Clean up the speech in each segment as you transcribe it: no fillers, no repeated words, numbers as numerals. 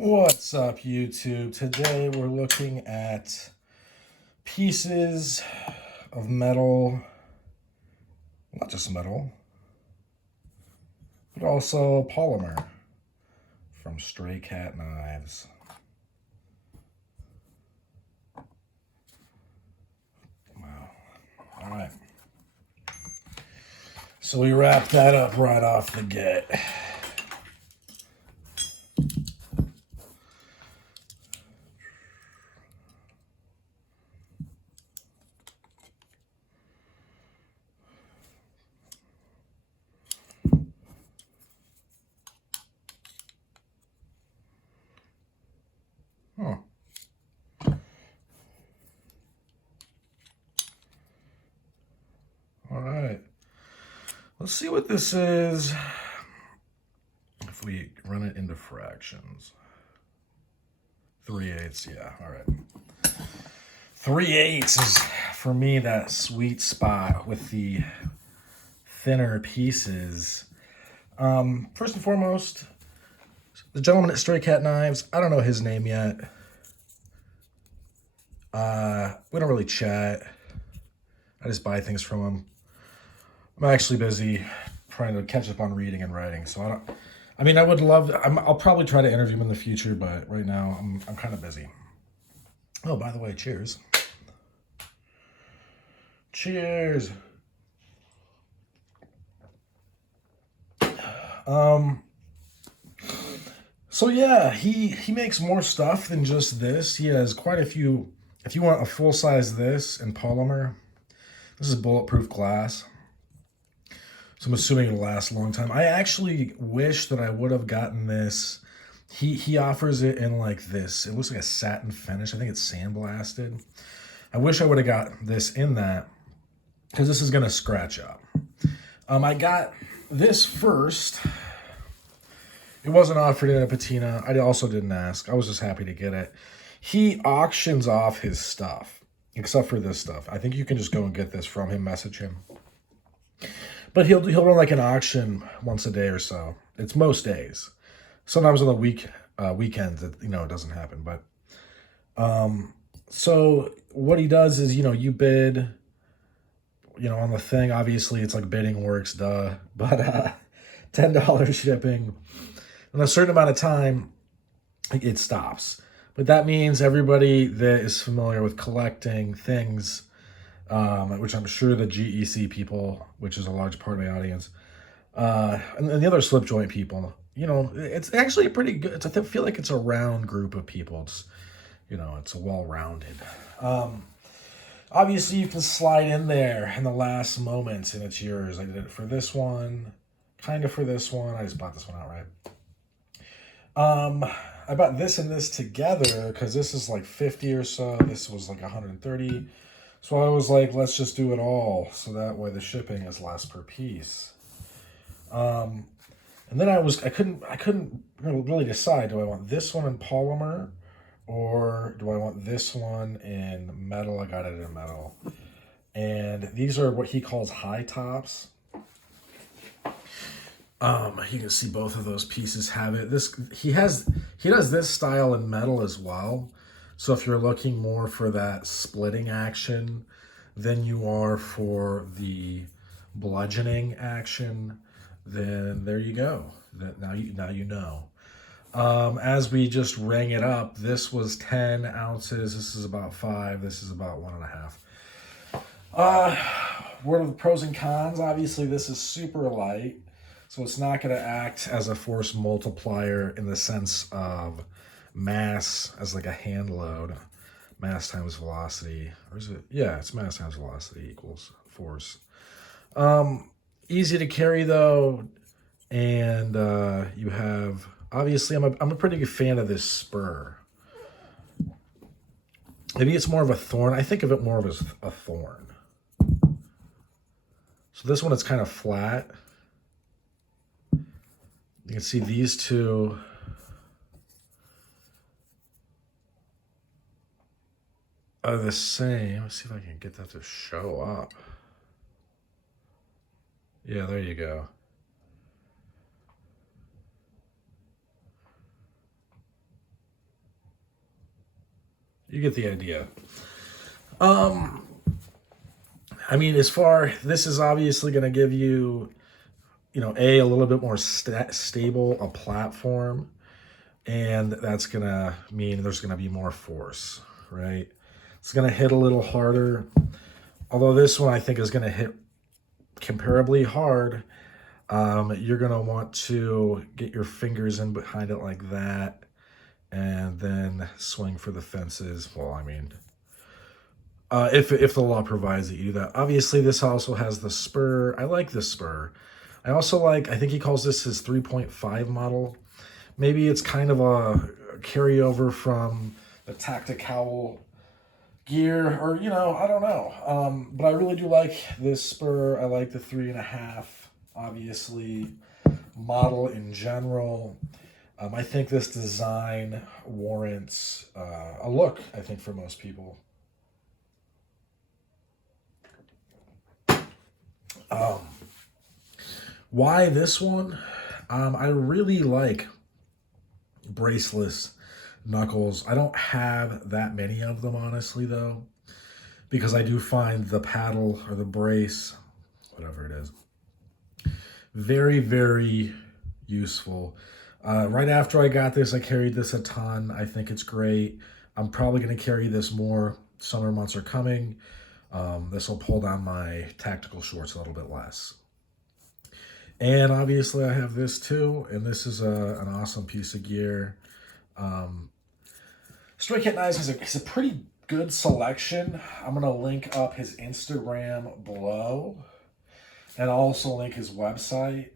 What's up, YouTube? Today we're looking at pieces of metal, not just metal, but also polymer from Stray Cat Knives. Wow. All right. So we wrap that up right off the get. Huh. All right. Let's see what this is if we run it into fractions. 3/8, yeah, all right. 3/8 is, for me, that sweet spot with the thinner pieces. First and foremost, the gentleman at Stray Cat Knives, I don't know his name yet. We don't really chat. I just buy things from him. I'm actually busy trying to catch up on reading and writing, so I would love. I'll probably try to interview him in the future, but right now I'm kind of busy. Oh, by the way, cheers. Cheers. So yeah, he makes more stuff than just this. He has quite a few. If you want a full size this in polymer, this is bulletproof glass. So I'm assuming it'll last a long time. I actually wish that I would have gotten this. He offers it in like this. It looks like a satin finish. I think it's sandblasted. I wish I would have got this in that because this is gonna scratch up. I got this first. It wasn't offered in a patina. I also didn't ask. I was just happy to get it. He auctions off his stuff, except for this stuff. I think you can just go and get this from him, message him. But he'll run like an auction once a day or so. It's most days. Sometimes on the weekends, it doesn't happen. But so what he does is you bid, on the thing. Obviously, it's like bidding works, duh. But $10 shipping. In a certain amount of time, it stops. But that means everybody that is familiar with collecting things, which I'm sure the GEC people, which is a large part of my audience, and the other slip joint people, it's actually a pretty good. I feel like it's a round group of people. It's well-rounded. Obviously, you can slide in there in the last moments, and it's yours. I did it for this one, kind of for this one. I just bought this one outright. I bought this and this together because this is like 50 or so. This was like 130. So I was like, let's just do it all. So that way the shipping is less per piece. And then I couldn't really decide. Do I want this one in polymer or do I want this one in metal? I got it in metal. And these are what he calls high tops. You can see both of those pieces have it. He does this style in metal as well. So if you're looking more for that splitting action than you are for the bludgeoning action, then there you go. Now you know. As we just rang it up, this was 10 ounces. This is about 5. This is about 1.5. What are the pros and cons? Obviously, this is super light. So it's not going to act as a force multiplier in the sense of mass as like a hand load. Mass times velocity. Or is it? Yeah, it's mass times velocity equals force. Easy to carry though. And you have, obviously, I'm a pretty good fan of this spur. Maybe it's more of a thorn. I think of it more of as a thorn. So this one is kind of flat. You can see these two are the same. Let's see if I can get that to show up. Yeah, there you go. You get the idea. I mean, this is obviously going to give you, a little bit more stable a platform, and that's going to mean there's going to be more force, right? It's going to hit a little harder, although this one I think is going to hit comparably hard. You're going to want to get your fingers in behind it like that, and then swing for the fences. Well, I mean, if the law provides that you do that. Obviously, this also has the spur. I like this spur. I think he calls this his 3.5 model. Maybe it's kind of a carryover from the Tactical gear, or, I don't know. But I really do like this spur. I like the 3.5, obviously, model in general. I think this design warrants a look, I think, for most people. Why this one? I really like braceless knuckles. I don't have that many of them, honestly, though, because I do find the paddle or the brace, whatever it is, very, very useful. Right after I got this, I carried this a ton. I think it's great. I'm probably going to carry this more. Summer months are coming. This will pull down my tactical shorts a little bit less. And obviously I have this too, and this is an awesome piece of gear. Stray Cat Knives has a pretty good selection. I'm going to link up his Instagram below, and I'll also link his website.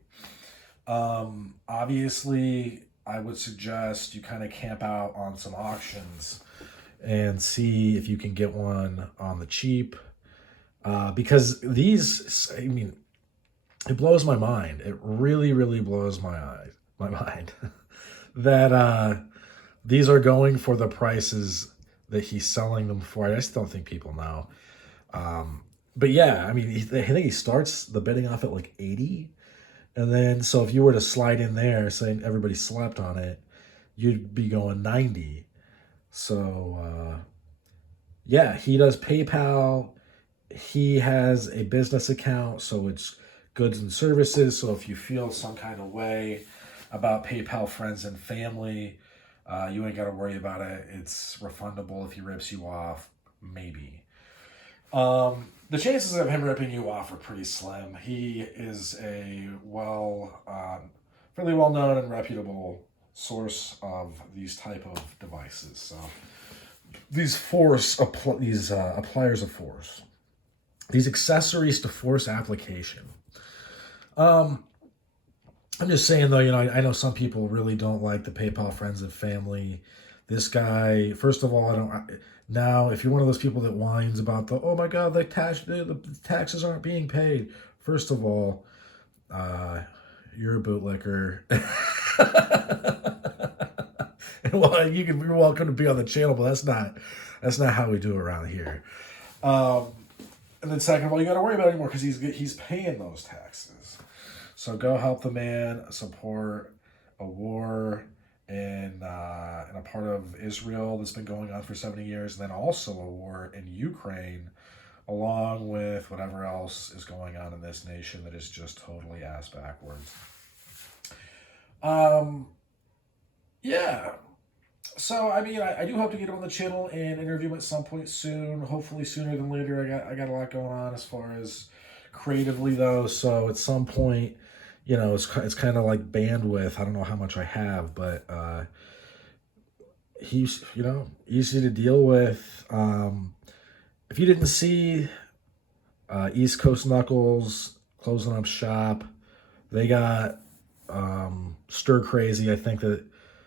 Obviously, I would suggest you kind of camp out on some auctions and see if you can get one on the cheap. Because these, I mean, it blows my mind. It really, really blows my mind that these are going for the prices that he's selling them for. I just don't think people know. But yeah, I mean, I think he starts the bidding off at like 80. And then, so if you were to slide in there saying everybody slept on it, you'd be going 90. So, yeah, he does PayPal. He has a business account, so it's goods and services. So if you feel some kind of way about PayPal friends and family, you ain't got to worry about it. It's refundable if he rips you off, maybe. The chances of him ripping you off are pretty slim. He is a fairly well-known and reputable source of these type of devices. So these appliers of force, these accessories to force application. I'm just saying though, I know some people really don't like the PayPal friends and family. This guy, first of all, now, if you're one of those people that whines about oh my God, the taxes aren't being paid. First of all, you're a bootlicker. Well, you're welcome to be on the channel, but that's not how we do it around here. And then second of all, you got to worry about it anymore because he's paying those taxes. So go help the man support a war in a part of Israel that's been going on for 70 years, and then also a war in Ukraine, along with whatever else is going on in this nation that is just totally ass backwards. Yeah. So, I mean, I do hope to get him on the channel and interview him at some point soon. Hopefully sooner than later. I got a lot going on as far as creatively, though. So at some point, it's kind of like bandwidth. I don't know how much I have, but he's, easy to deal with. If you didn't see East Coast Knuckles closing up shop, they got stir crazy. I think that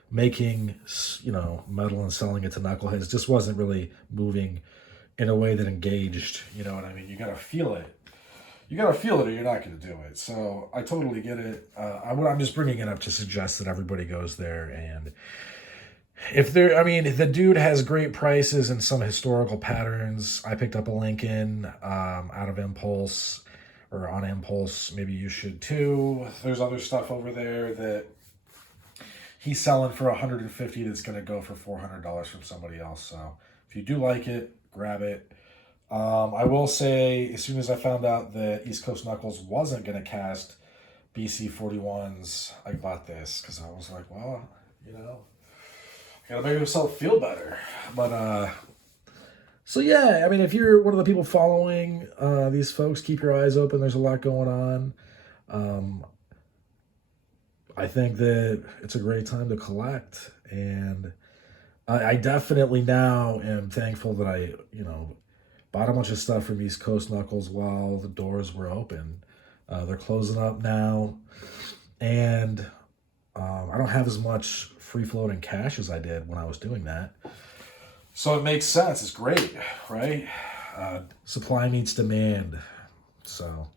making, metal and selling it to knuckleheads just wasn't really moving in a way that engaged. You know what I mean? You got to feel it. You got to feel it or you're not going to do it. So I totally get it. I'm just bringing it up to suggest that everybody goes there. And if the dude has great prices and some historical patterns. I picked up a Lincoln out of Impulse or on Impulse. Maybe you should too. There's other stuff over there that he's selling for $150 that's going to go for $400 from somebody else. So If you do like it, grab it. I will say, as soon as I found out that East Coast Knuckles wasn't going to cast BC 41s, I bought this because I was like, well, you know, gotta make myself feel better. But so yeah, I mean, if you're one of the people following these folks, keep your eyes open. There's a lot going on. Um, I think that it's a great time to collect, and I definitely now am thankful that I, bought a bunch of stuff from East Coast Knuckles while the doors were open. They're closing up now, and I don't have as much free floating cash as I did when I was doing that. So it makes sense. It's great, right? Supply meets demand. So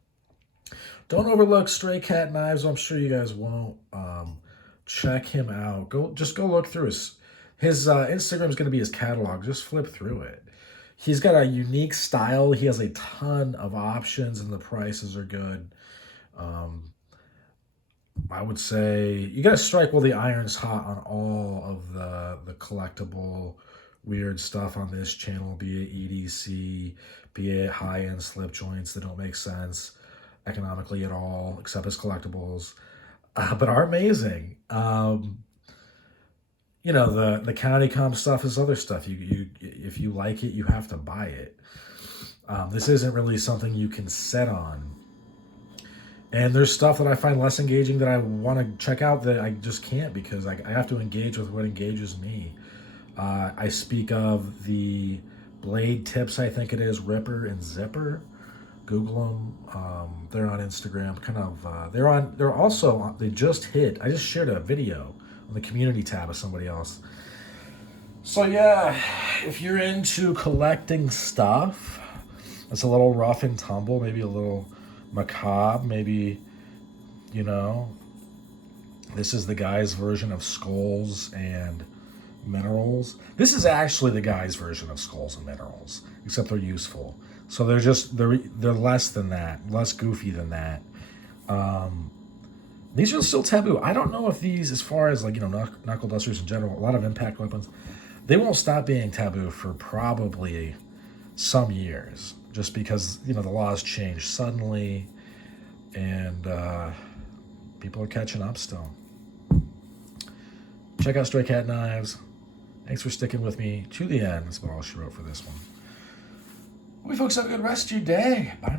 don't overlook Stray Cat Knives. I'm sure you guys won't. Check him out. Go look through his Instagram is going to be his catalog. Just flip through it. He's got a unique style. He has a ton of options, and the prices are good. I would say you got to strike while the iron's hot on all of the collectible weird stuff on this channel, be it EDC, be it high-end slip joints that don't make sense economically at all, except as collectibles, but are amazing. The county comp stuff is other stuff. You if you like it, you have to buy it. This isn't really something you can set on. And there's stuff that I find less engaging that I want to check out that I just can't because I have to engage with what engages me. I speak of the blade tips, I think it is, Ripper and Zipper. Google them. They're on Instagram. They just hit. I just shared a video on the community tab of somebody else. So yeah, if you're into collecting stuff, it's a little rough and tumble, maybe a little macabre, maybe, this is the guy's version of Skulls and Minerals. This is actually the guy's version of Skulls and Minerals, except they're useful. So they're less than that, less goofy than that. These are still taboo. I don't know if these, as far as knuckle dusters in general, a lot of impact weapons, they won't stop being taboo for probably some years, just because the laws change suddenly, and people are catching up still. Check out Stray Cat Knives. Thanks for sticking with me to the end. That's about all she wrote for this one. We folks have a good rest of your day. Bye.